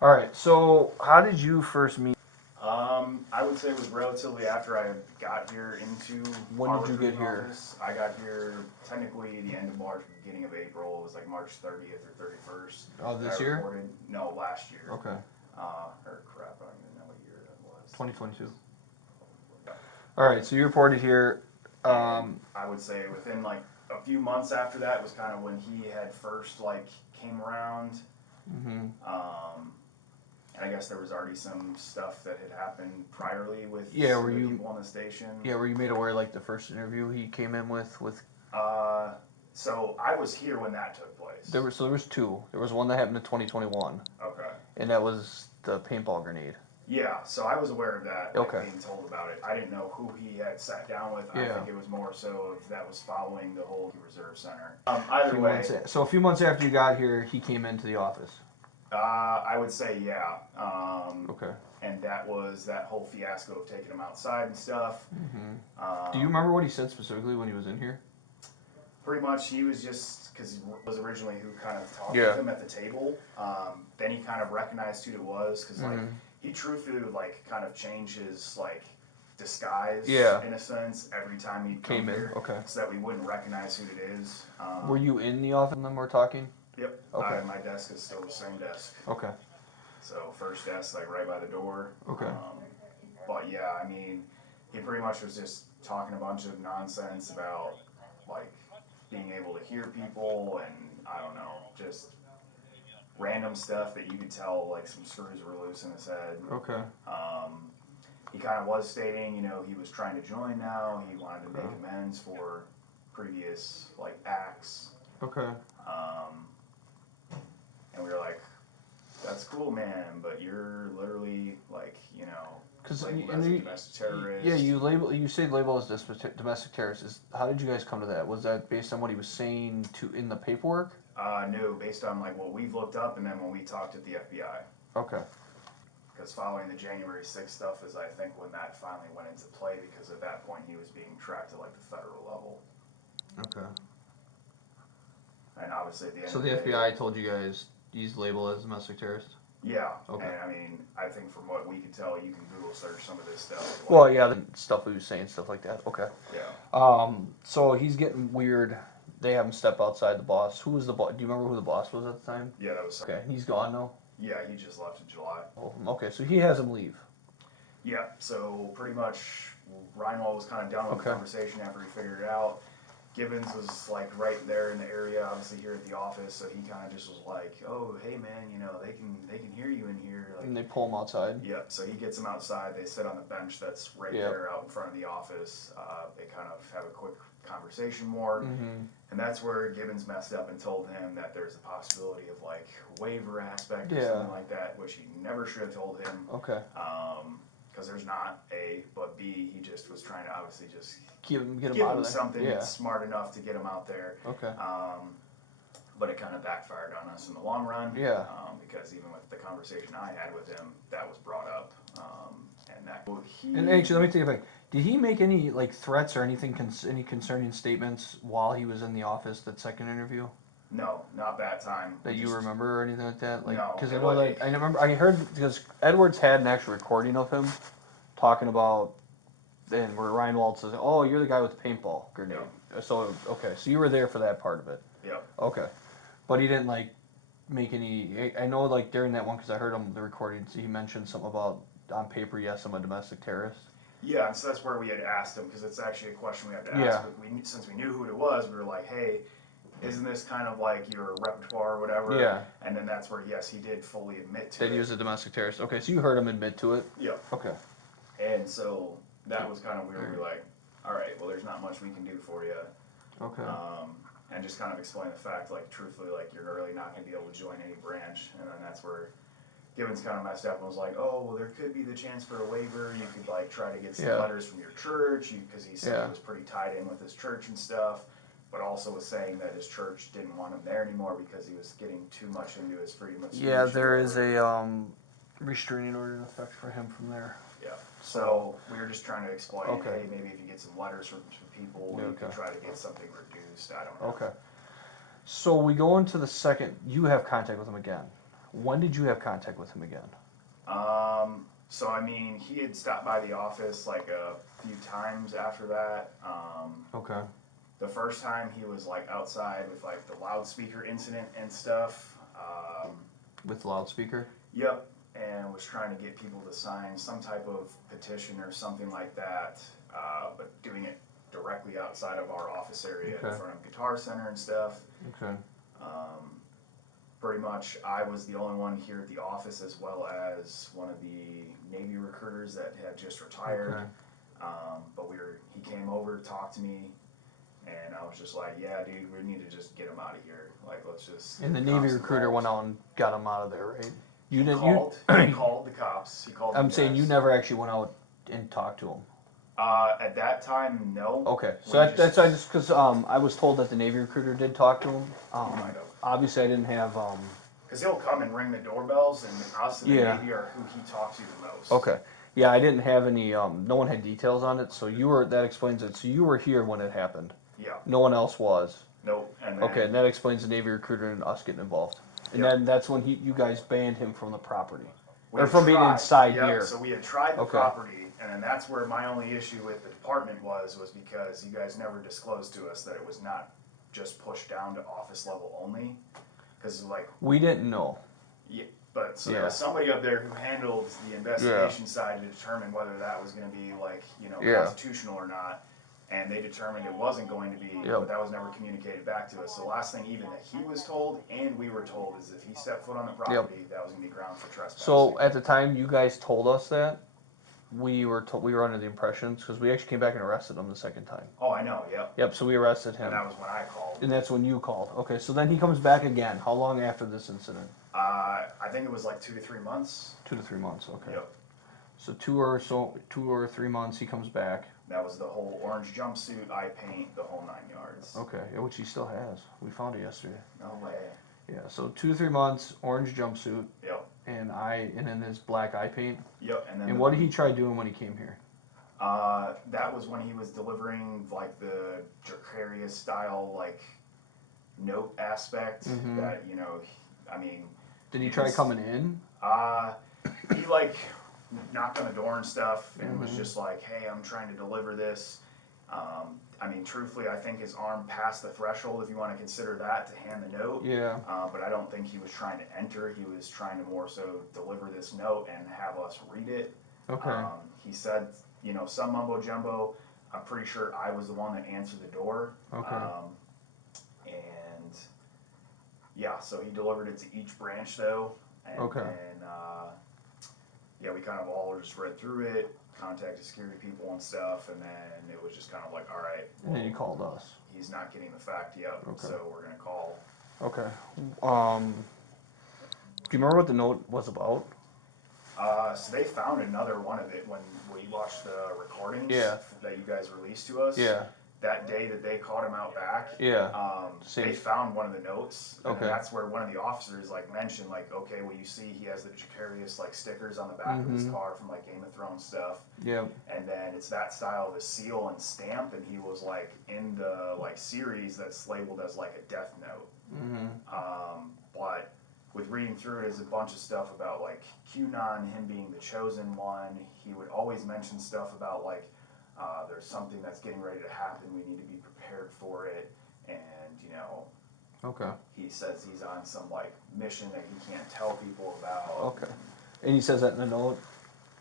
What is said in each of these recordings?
All right. So how did you first meet? I would say it was relatively after I got here into When our did you get recruiting here? office. I got here technically the end of March, beginning of April. It was like March 30th or 31st. Oh, this I year? reported. No, last year. Okay. Or crap, I don't even know what year that was. 2022. Yeah. All right. So you reported here. And I would say within like a few months after that was kind of when he had first like came around. Mhm. And I guess there was already some stuff that had happened priorly with Yeah, some were of the you? people on the station. Yeah, were you made aware like the first interview he came in with? Uh, so I was here when that took place. There was two. There was one that happened in 2021, Okay. and that was the paintball grenade. Yeah, so I was aware of that, like Okay. being told about it. I didn't know who he had sat down with. I Yeah. think it was more so if that was following the whole reserve center. Either Few way, months. So a few months after you got here, he came into the office. I would say yeah. Okay. And that was that whole fiasco of taking him outside and stuff. Do you remember what he said specifically when he was in here? Pretty much, he was just because he was originally who kind of talked Yeah. with him at the table. Then he kind of recognized who it was because like he truthfully would like kind of change his like disguise Yeah. in a sense every time he Came in. here, Okay. so that we wouldn't recognize who it is. Were you in the office when them were talking? Yep. Okay. My desk is still the same desk. Okay. So first desk, like right by the door. Okay. But yeah, I mean, he pretty much was just talking a bunch of nonsense about like being able to hear people and I don't know, just random stuff that you could tell like some screws were loose in his head. Okay. He kind of was stating, you know, he was trying to join now. He wanted to make amends for previous like acts. Okay. And we were like, that's cool, man, but you're literally like, you know, Because labeled as a domestic terrorist. Yeah, you say label as domestic terrorist. How did you guys come to that? Was that based on what he was saying in the paperwork? No, based on like what we've looked up and then when we talked at the FBI. Okay. Because following the January 6th stuff is I think when that finally went into play because at that point he was being tracked at like the federal level. Okay. And obviously at the end So of the the day, FBI told you guys he's labeled as domestic terrorist? yeah. Okay. And I mean, I think from what we could tell, you can Google search some of this stuff. Like, Well, yeah, the stuff he was saying, stuff like that. Okay. yeah. So he's getting weird. They have him step outside the boss. Who was the boss? Do you remember who the boss was at the time? Yeah, that was. Okay, he's gone now. Yeah, he just left in July. Oh, okay, so he has him leave. Yeah, so pretty much Reinwald was kind of done with the conversation after he figured it out. Gibbons was like right there in the area, obviously here at the office, so he kind of just was like, "Oh, hey man, you know they can hear you in here." Like, And they pull him outside. Yep. So he gets him outside. They sit on the bench that's right there out in front of the office. They kind of have a quick conversation more, and that's where Gibbons messed up and told him that there's a possibility of like waiver aspect or something like that, which he never should have told him. Okay. Because there's not A, but B, he just was trying to obviously just Get him give out him of there. something smart enough to get him out there. Okay. But it kind of backfired on us in the long run. Yeah. Because even with the conversation I had with him, that was brought up. And that And actually, let me take it back. Did he make any like threats or anything, any concerning statements while he was in the office? That second interview. No, not that time. That you remember or anything like that? Like, no. Because I know that I remember I heard because Edwards had an actual recording of him talking about, and where Reinwald says, "Oh, you're the guy with the paintball grenade." Yep. So okay, so you were there for that part of it. Yep. Okay, but he didn't like make any. I know like during that one because I heard him the recording. So he mentioned something about on paper, yes, I'm a domestic terrorist. Yeah, and so that's where we had asked him because it's actually a question we had to ask. But since we knew who it was, we were like, "Hey, isn't this kind of like your repertoire or whatever?" Yeah. And then that's where yes, he did fully admit to that it. he was a domestic terrorist. Okay, so you heard him admit to it. Yep. Okay. And so that was kind of weird. We were like, "All right, well, there's not much we can do for you." Okay. And just kind of explain the fact, like truthfully, like you're really not going to be able to join any branch. And then that's where Gibbons kind of messed up and was like, "Oh, well, there could be the chance for a waiver. You could like try to get some letters from your church, because he said he was pretty tied in with his church and stuff, but also was saying that his church didn't want him there anymore because he was getting too much into his freedom of speech." Yeah, there is a restraining order in effect for him from there. Yeah. So we were just trying to explain, hey, maybe if you get some letters from some people, you could try to get something reduced. I don't know. Okay. So we go into the second. You have contact with him again. When did you have contact with him again? So I mean, he had stopped by the office like a few times after that. Okay. The first time he was like outside with like the loudspeaker incident and stuff. With loudspeaker? Yep, and was trying to get people to sign some type of petition or something like that, but doing it directly outside of our office area in Okay. front of Guitar Center and stuff. Okay. Pretty much, I was the only one here at the office, as well as one of the Navy recruiters that had just retired. Okay. But he came over, talked to me, and I was just like, yeah, dude, we need to just get him out of here. Like, let's just. And the Navy recruiter went out and got him out of there, right? You didn't. He called the cops. He called. I'm saying you never actually went out and talked to him. At that time, no. Okay, so that's because I was told that the Navy recruiter did talk to him. Might have. Obviously, I didn't have. Because he'll come and ring the doorbells, and us and the Yeah. Navy are who he talks to the most. Okay, yeah, I didn't have any. No one had details on it, so you were. That explains it. So you were here when it happened. Yeah. No one else was. Nope. And then, Okay, and that explains the Navy recruiter and us getting involved. And Yep. then that's when you guys banned him from the property. we Or had from being tried- inside yep, here. So we had tried the Okay. property, and then that's where my only issue with the department was because you guys never disclosed to us that it was not just pushed down to office level only. Because like, We didn't know. yeah, but so there Yeah. was somebody up there who handled the investigation side to determine whether that was going to be like, Yeah. constitutional or not. And they determined it wasn't going to be, Yep. but that was never communicated back to us. So the last thing even that he was told and we were told is if he stepped foot on the property, that was going to be ground for trespassing. So at the time you guys told us that, we were under the impressions because we actually came back and arrested him the second time. Oh, I know, yep. Yep. So we arrested him, And that was when I called. and that's when you called. Okay. So then he comes back again. How long after this incident? I think it was like 2 to 3 months. 2 to 3 months. Okay. Yep. So 2 or 3 months he comes back. That was the whole orange jumpsuit, eye paint, the whole 9 yards. Okay. Yeah, which he still has. We found it yesterday. No way. Yeah. So 2 to 3 months, orange jumpsuit, Yep. and then his black eye paint. Yep. And then And what did he try doing when he came here? that was when he was delivering like the Dracarius style like note aspect Mhm. that I mean Did he It try was- coming in? he like knocked on the door and stuff and was Mhm. just like, hey, I'm trying to deliver this. I mean, truthfully, I think his arm passed the threshold, if you want to consider that, to hand the note. Yeah. But I don't think he was trying to enter. He was trying to more so deliver this note and have us read it. Okay. He said, some mumbo jumbo. I'm pretty sure I was the one that answered the door. Okay. And yeah, so he delivered it to each branch though. And Okay. then, yeah, we kind of all just read through it, contacted security people and stuff, and then it was just kind of like, all right, And then he called us. he's not getting the fact yet, Okay. so we're gonna call. Okay. Do you remember what the note was about? So they found another one of it when we watched the recordings Yeah. that you guys released to us. Yeah. That day that they caught him out back. Yeah. They Same. found one of the notes. And Okay. that's where one of the officers mentioned okay, well you see he has the Dracarius stickers on the back of his Mhm. car from Game of Thrones stuff. Yeah. And then it's that style of a seal and stamp, and he was in the series that's labeled as a death note. Mm-hmm. But with reading through it, is a bunch of stuff about QAnon, him being the chosen one. He would always mention stuff about there's something that's getting ready to happen. We need to be prepared for it, and Okay. he says he's on some mission that he can't tell people about. Okay. And he says that in the note.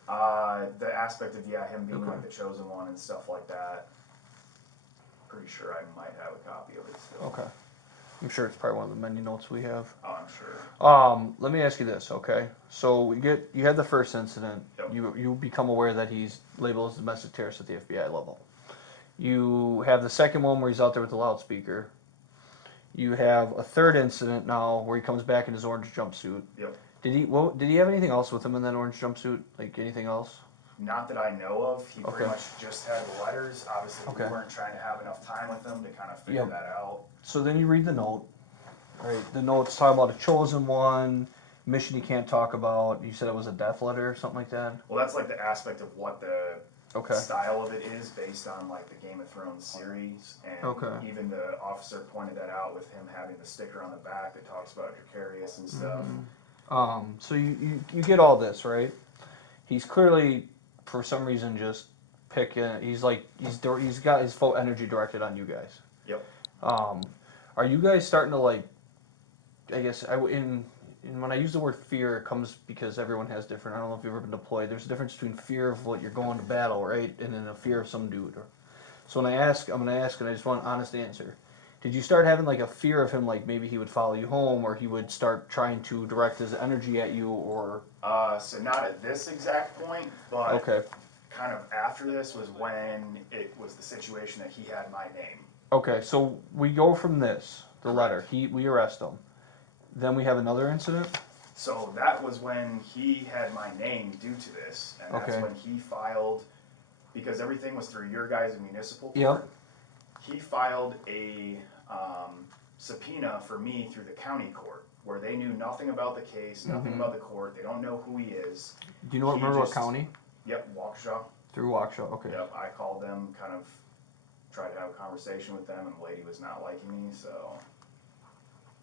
The aspect of him being Okay. the chosen one and stuff like that. Pretty sure I might have a copy of it still. Okay. I'm sure it's probably one of the many notes we have. Oh, I'm sure. Let me ask you this, okay? So you had the first incident. Yep. You become aware that he's labeled as a domestic terrorist at the FBI level. You have the second one where he's out there with the loudspeaker. You have a third incident now where he comes back in his orange jumpsuit. Yep. Did he have anything else with him in that orange jumpsuit? Like anything else? Not that I know of. He pretty Okay. much just had the letters. Obviously, Okay. we weren't trying to have enough time with him to kind of figure Yep. that out. So then you read the note. Right. The note's talking about a chosen one, mission he can't talk about. You said it was a death letter or something like that? Well, that's the aspect of what the Okay. style of it is based on the Game of Thrones series, and Okay. even the officer pointed that out with him having the sticker on the back that talks about Dracarius and stuff. Mhm. So you get all this, right? He's clearly, for some reason, just picking. He's got his full energy directed on you guys. Yep. Um, are you guys starting to like? I guess in when I use the word fear, it comes because everyone has different. I don't know if you've ever been deployed. There's a difference between fear of what you're going to battle, right, and then a fear of some dude. So when I ask, I'm gonna ask, and I just want an honest answer. Did you start having like a fear of him, like maybe he would follow you home, or he would start trying to direct his energy at you, or So not at this exact point, but okay, kind of after this was when it was the situation that he had my name. okay. So we go from this, the letter. We arrest him. Then we have another incident. So that was when he had my name due to this, and that's Okay. when he filed, because everything was through your guys' municipal court. Yep. He filed a subpoena for me through the county court, where they knew nothing about the case, nothing about the court. They don't know who he is. Do you know what? He Remember what just- county? Yep, Waukesha. Through Waukesha. Okay. Yep, I called them, kind of tried to have a conversation with them, and the lady was not liking me, so.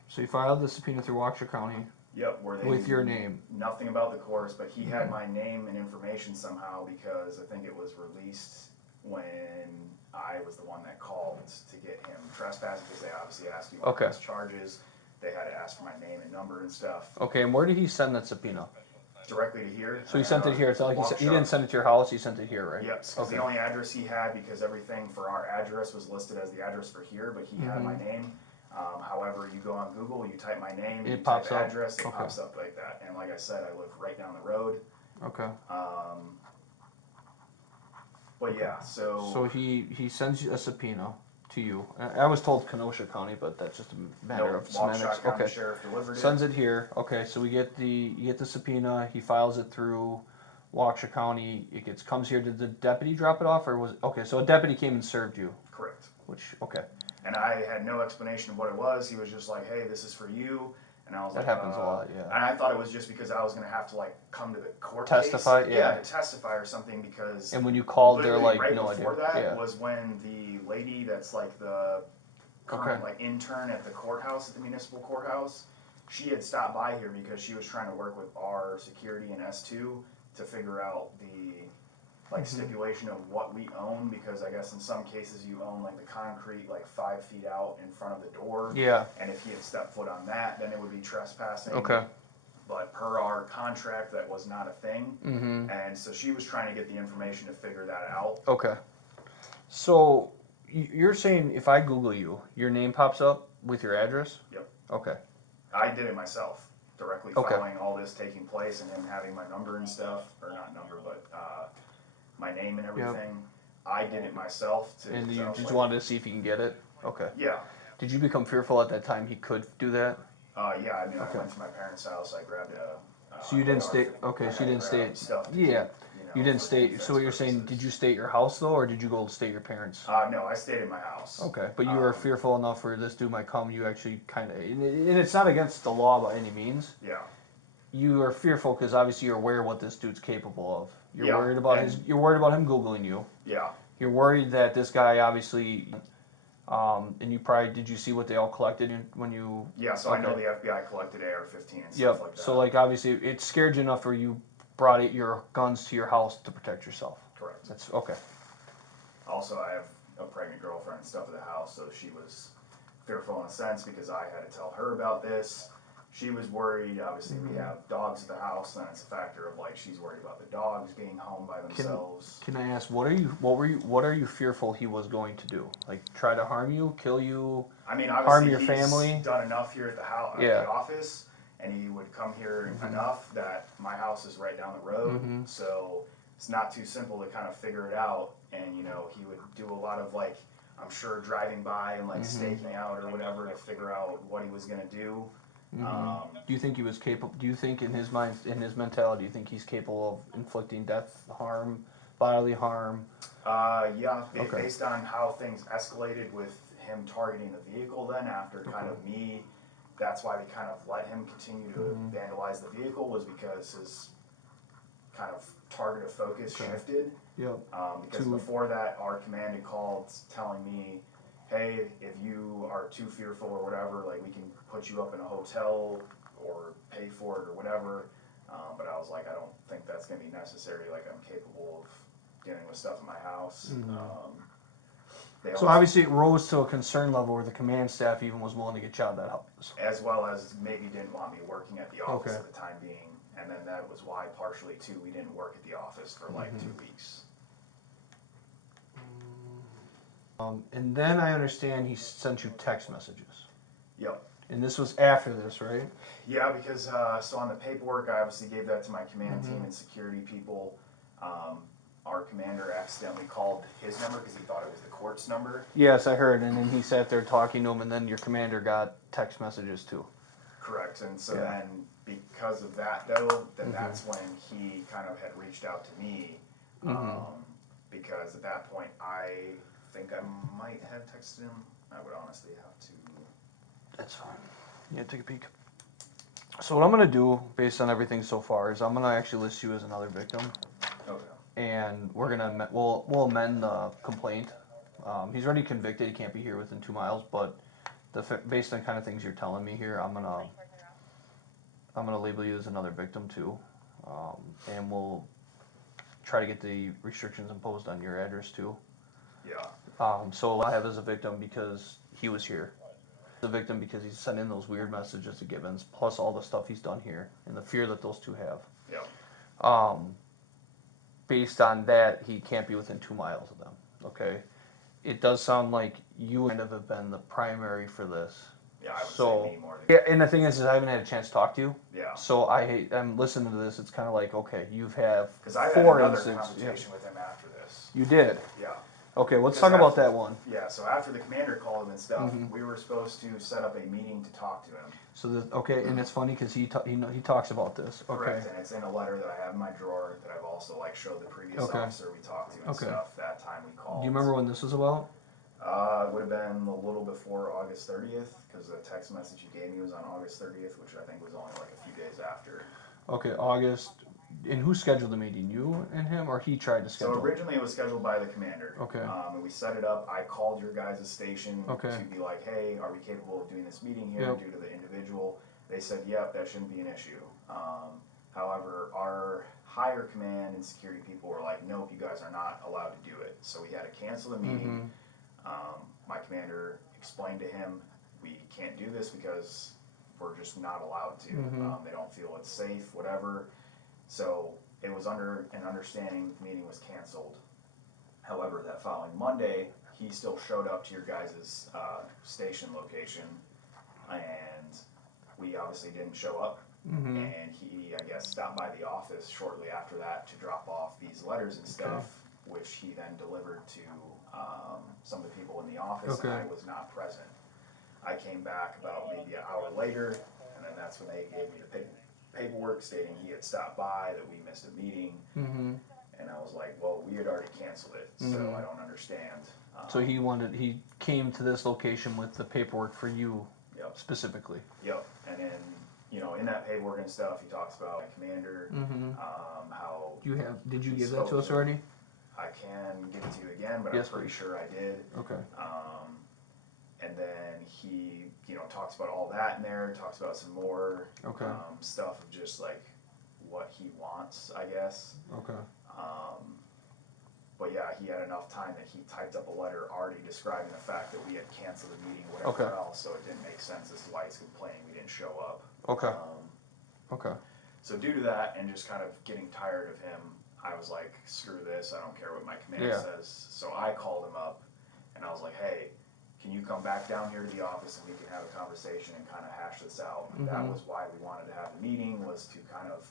So you filed the subpoena through Waukesha County Yep, where they with knew your name. nothing about the course, but he had my name and information somehow because I think it was released when I was the one that called to get him trespassing, because they obviously asked you Okay. his charges. They had to ask for my name and number and stuff Okay, and where did he send that subpoena? directly to here. So he sent it here. It's not like he didn't send it to your house. He sent it here, right? Yep, because Okay. the only address he had, because everything for our address was listed as the address for here, but he had my name. However, you go on Google, you type my name, you pops type up. address, it Okay. pops up like that. And like I said, I live right down the road. Okay. But yeah, So he sends you a subpoena to you. I was told Kenosha County, but that's just a matter no, of semantics. Waukesha County Okay. Sheriff delivered Sends it. it here. Okay, so you get the subpoena. He files it through Waukesha County. Comes here. Did the deputy drop it off, or was okay? So a deputy came and served you. Correct. Which okay, And I had no explanation of what it was. He was just like, "Hey, this is for you." And I was that like, happens a lot. And Yeah. I thought it was just because I was gonna have to like come to the court Testify, case. yeah. To testify or something, because And when you called, they're literally like, right no before idea. that Yeah. was when the lady that's like the current like intern at the courthouse, at the municipal courthouse, she had stopped by here because she was trying to work with our security and S2 to figure out the like stipulation of what we own, because I guess in some cases you own like the concrete like 5 feet out in front of the door. Yeah. And if he had stepped foot on that, then it would be trespassing. Okay. But per our contract, that was not a thing. Mm-hmm. And so she was trying to get the information to figure that out. Okay. So you're saying if I Google you, your name pops up with your address? Yep. Okay. I did it myself, directly Okay. following all this taking place and him having my number and stuff, or not number, but my name and everything. I did it myself. And you just like, wanted to see if you can get it? Okay. Yeah. Did you become fearful at that time he could do that? Yeah, I mean, Okay. I went to my parents' house, I grabbed a... So you didn't state, okay, so you didn't state, yeah, you didn't state, so what you're saying, did you state your house though, or did you go state your parents? No, I stayed in my house. Okay, but you were fearful enough where this dude might come, you actually kind of, and it's not against the law by any means. Yeah. You are fearful because obviously you're aware of what this dude's capable of. You're Yeah, worried about and- you're worried about him Googling you. Yeah. You're worried that this guy obviously, and you probably, did you see what they all collected when you? Yeah, so I know Okay. the FBI collected AR-15 and stuff Yep. like that. So like obviously it scared you enough where you brought your guns to your house to protect yourself. Correct. That's okay. Also, I have a pregnant girlfriend and stuff at the house, so she was fearful in a sense because I had to tell her about this. She was worried. Obviously, we have dogs at the house, and it's a factor of like she's worried about the dogs being home by themselves. Can I ask what are you fearful he was going to do? Like try to harm you, kill you? I mean, harm obviously, your he's family? done enough here at the house, Yeah. the office, and he would come here enough that my house is right down the road. So it's not too simple to kind of figure it out. And you know, he would do a lot of like, I'm sure driving by and like staking out or whatever to figure out what he was gonna do. Do you think he was capable? Do you think in his mind, in his mentality, do you think he's capable of inflicting death, harm, bodily harm? Yeah, Okay. based on how things escalated with him targeting the vehicle, then after kind of me, that's why we kind of let him continue to vandalize the vehicle, was because his kind of target of focus shifted. Yep. Because before that, our command had called telling me, hey, if you are too fearful or whatever, like we can put you up in a hotel or pay for it or whatever. But I was like, I don't think that's going to be necessary. Like, I'm capable of dealing with stuff in my house. So obviously it rose to a concern level where the command staff even was willing to get you out of that house. As well as maybe didn't want me working at the office Okay. at the time being. And then that was why partially too, we didn't work at the office for like 2 weeks. And then I understand he sent you text messages. Yep. And this was after this, right? Yeah, because so on the paperwork, I obviously gave that to my command team and security people. Our commander accidentally called his number because he thought it was the court's number. Yes, I heard. And then he sat there talking to him, and then your commander got text messages too. Correct. And so Yeah. then because of that, though, then that's when he kind of had reached out to me. Because at that point, I think I might have texted him. I would honestly have to. That's fine. Yeah, take a peek. So what I'm gonna do, based on everything so far, is I'm gonna actually list you as another victim, Okay. and we're gonna we'll amend the complaint. He's already convicted. He can't be here within 2 miles, but based on kind of things you're telling me here, I'm gonna label you as another victim too, and we'll try to get the restrictions imposed on your address too. Yeah. So I have as a victim because he was here. The victim because he's sent in those weird messages to Gibbons, plus all the stuff he's done here, and the fear that those two have. Yeah. Based on that, he can't be within 2 miles of them. Okay, it does sound like you kind of have been the primary for this. Yeah, I would So say me more than. yeah, and the thing is I haven't had a chance to talk to you. Yeah. So I'm listening to this. It's kind of like, okay, you've have Because I had 4 another instances. conversation with him after this. You did. Yeah. Okay, let's Because talk about after- that one. Yeah, so after the commander called him and stuff, we were supposed to set up a meeting to talk to him. So okay, and it's funny because he talks about this. Okay. Correct, and it's in a letter that I have in my drawer that I've also like showed the previous officer we talked to and Okay. stuff that time we called. Do you remember when this was about? It would have been a little before August 30th, because the text message you gave me was on August 30th, which I think was only like a few days after. Okay, August. And who scheduled the meeting? You and him, or he tried to So schedule? originally it was scheduled by the commander. Okay. And we set it up. I called your guys' station Okay. to be like, hey, are we capable of doing this meeting here Yep. due to the individual? They said, yep, that shouldn't be an issue. However, our higher command and security people were like, nope, you guys are not allowed to do it. So we had to cancel the meeting. My commander explained to him, we can't do this because we're just not allowed to. They don't feel it's safe, whatever. So it was under an understanding the meeting was canceled. However, that following Monday, he still showed up to your guys' station location, and we obviously didn't show up. And he, I guess, stopped by the office shortly after that to drop off these letters and stuff, which he then delivered to some of the people in the office, and I was not present. I came back about maybe an hour later, and then that's when they gave me the paperwork stating he had stopped by, that we missed a meeting, and I was like, well, we had already canceled it, so I don't understand. So he came to this location with the paperwork for you specifically. Yep, and then, you know, in that paperwork and stuff, he talks about my commander, how Did you he give that spoke to us already? I can give it to you again, but Yes, I'm pretty please. sure I did. Okay. And then he, you know, talks about all that in there, talks about some more stuff of just like what he wants, I guess. Okay. But yeah, he had enough time that he typed up a letter already describing the fact that we had canceled the meeting, whatever else, so it didn't make sense as to why he's complaining we didn't show up. Okay. Okay. So due to that and just kind of getting tired of him, I was like, screw this, I don't care what my commander says. So I called him up and I was like, hey, can you come back down here to the office and we can have a conversation and kind of hash this out? That was why we wanted to have the meeting, was to kind of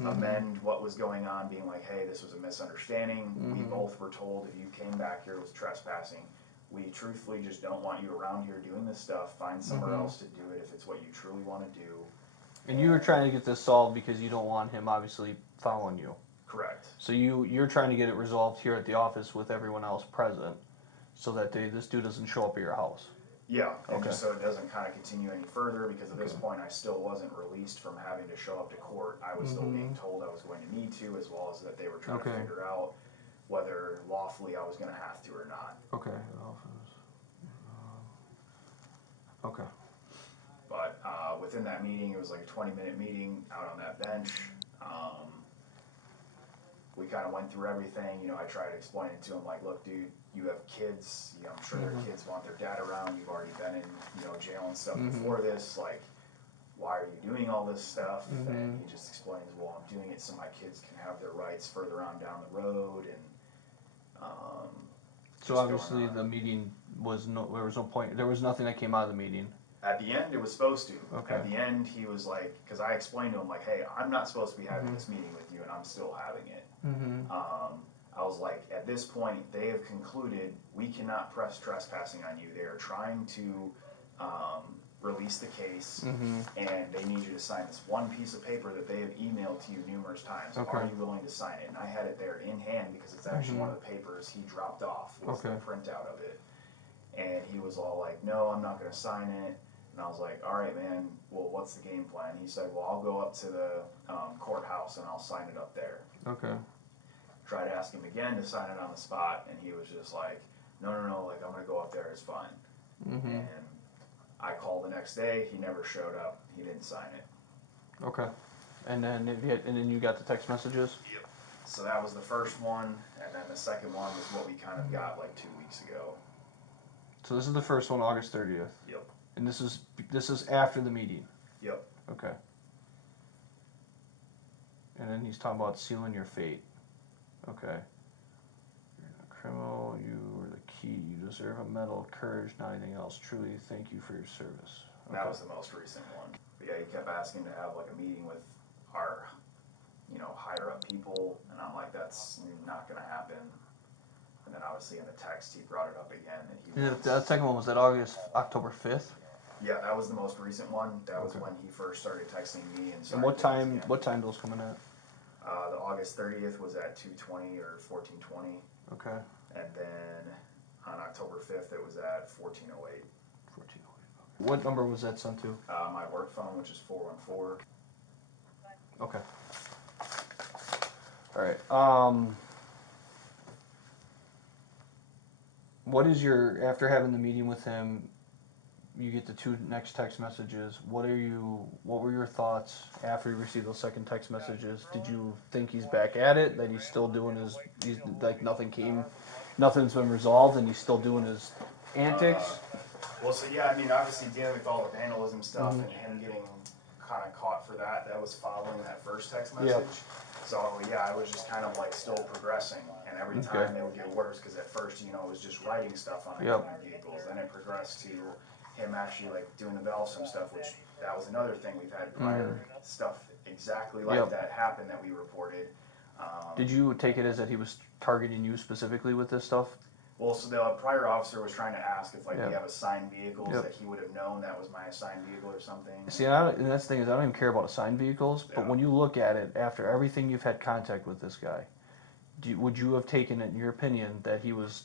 amend what was going on, being like, hey, this was a misunderstanding. We both were told if you came back here it was trespassing. We truthfully just don't want you around here doing this stuff. Find somewhere else to do it if it's what you truly want to do. And you were trying to get this solved because you don't want him obviously following you. Correct. So you're trying to get it resolved here at the office with everyone else present, so that this dude doesn't show up at your house. Yeah, and just so it doesn't kind of continue any further, because at this point I still wasn't released from having to show up to court. I was still being told I was going to need to, as well as that they were trying to figure out whether lawfully I was going to have to or not. Okay. Okay. But with within that meeting, it was like a 20-minute meeting out on that bench. We kind of went through everything. You know, I tried to explain it to him, like, look, dude, you have kids. You know, I'm sure their kids want their dad around. You've already been in, you know, jail and stuff before this. Like, why are you doing all this stuff? And he just explains, well, I'm doing it so my kids can have their rights further on down the road. And so obviously the meeting was there was no point. There was nothing that came out of the meeting. at the end, it was supposed to. Okay. At the end, he was like, because I explained to him, like, hey, I'm not supposed to be having this meeting with you, and I'm still having it. I was like, at this point, they have concluded we cannot press trespassing on you. They are trying to release the case, and they need you to sign this one piece of paper that they have emailed to you numerous times. Okay. Are you willing to sign it? And I had it there in hand because it's actually one of the papers he dropped off, was the printout of it. And he was all like, no, I'm not going to sign it. And I was like, all right, man, well, what's the game plan? He said, well, I'll go up to the courthouse and I'll sign it up there. Okay. Tried to ask him again to sign it on the spot, and he was just like, no, like, I'm going to go up there, it's fine. And I called the next day, he never showed up, he didn't sign it. Okay. And then you got the text messages? Yep. So that was the first one, and then the second one was what we kind of got like 2 weeks ago. So this is the first one, August 30th. Yep. And this is after the meeting. Yep. Okay. And then he's talking about sealing your fate. Okay. You're not a criminal. You were the key. You deserve a medal of courage, not anything else. Truly, thank you for your service. Okay. That was the most recent one. But yeah, he kept asking to have like a meeting with our, you know, higher up people, and I'm like, that's not gonna happen. And then obviously in the text, he brought it up again that he And wants, the second one was that October 5th. yeah, that was the most recent one. That was when he first started texting me and. And what time? What time those coming at? The August 30th was at 2:20 or 14:20, Okay. and then on October 5th it was at 14:08. 14:08. What number was that sent to? My work phone, which is 414. Okay. All right. What is your, after having the meeting with him, you get the two next text messages. What were your thoughts after you received those second text messages? Did you think he's back at it? That he's still doing he's like nothing's been resolved and he's still doing his antics? Well, so yeah, I mean, obviously dealing with all the vandalism stuff and him getting kind of caught for that was following that first text message. Yep. So yeah, I was just kind of like still progressing, and every time they would get worse, because at first, you know, it was just writing stuff on vehicles, then it progressed to him actually like doing the Belsom stuff, which that was another thing we've had prior stuff exactly like that happened that we reported. Did you take it as that he was targeting you specifically with this stuff? Well, so the prior officer was trying to ask if like we have assigned vehicles that he would have known that was my assigned vehicle or something. See, and that's the thing is I don't even care about assigned vehicles, but when you look at it after everything you've had contact with this guy, would you have taken it in your opinion that he was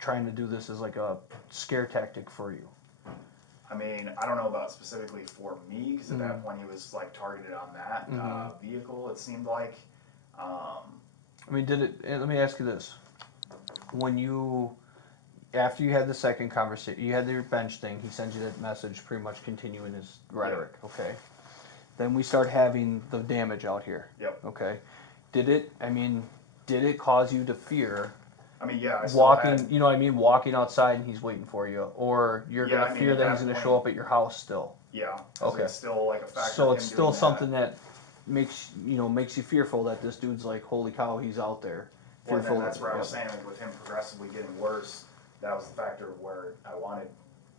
trying to do this as like a scare tactic for you? I mean, I don't know about specifically for me, because at that point he was like targeted on that vehicle, it seemed like. I mean, let me ask you this. After you had the second conversation, you had your bench thing, he sends you that message pretty much continuing his rhetoric, okay? Then we start having the damage out here. Yep. Okay? Did it cause you to fear I mean, yeah, walking, you know what I mean, walking outside and he's waiting for you, or you're gonna fear that he's gonna show up at your house still? Yeah. Okay. It's still like a factor. So it's still something that makes you fearful that this dude's like, holy cow, he's out there. Well, and then that's where I was saying, like, with him progressively getting worse, that was the factor of where I wanted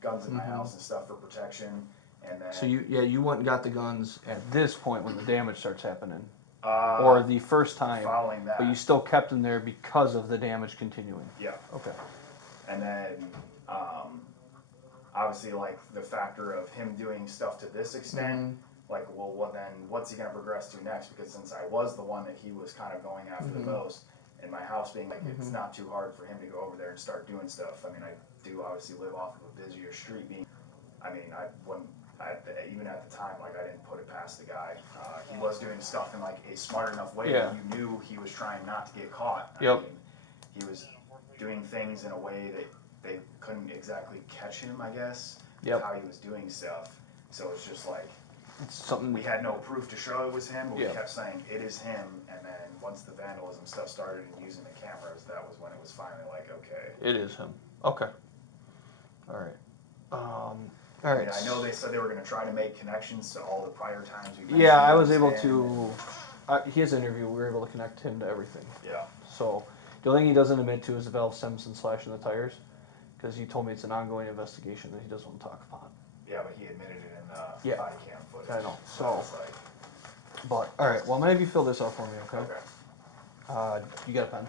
guns in my house and stuff for protection, and then. So you went and got the guns at this point when the damage starts happening, or the first time. Following that. But you still kept them there because of the damage continuing. Yeah. Okay. And then, obviously, like, the factor of him doing stuff to this extent, like, well, then what's he gonna progress to next? Because since I was the one that he was kind of going after the most, and my house being like, it's not too hard for him to go over there and start doing stuff. I mean, I do obviously live off of a busier street. Even at the time, like, I didn't put it past the guy. He was doing stuff in like a smart enough way that you knew he was trying not to get caught. I mean, he was doing things in a way that they couldn't exactly catch him, I guess. How he was doing stuff. So it's just like, It's something. we had no proof to show it was him, but Yeah. we kept saying it is him. And then once the vandalism stuff started and using the cameras, that was when it was finally like, okay. It is him. Okay. All right. All right. I know they said they were going to try to make connections to all the prior times we mentioned. Yeah, I was able and- to. His interview, we were able to connect him to everything. Yeah. So the only thing he doesn't admit to is the valve stems and slashing the tires, because he told me it's an ongoing investigation that he doesn't want to talk about. Yeah, but he admitted it in the Yeah. body cam footage. I know. So So, it's like, but all right. Well, I'm gonna have you fill this out for me, okay? okay. You got a pen?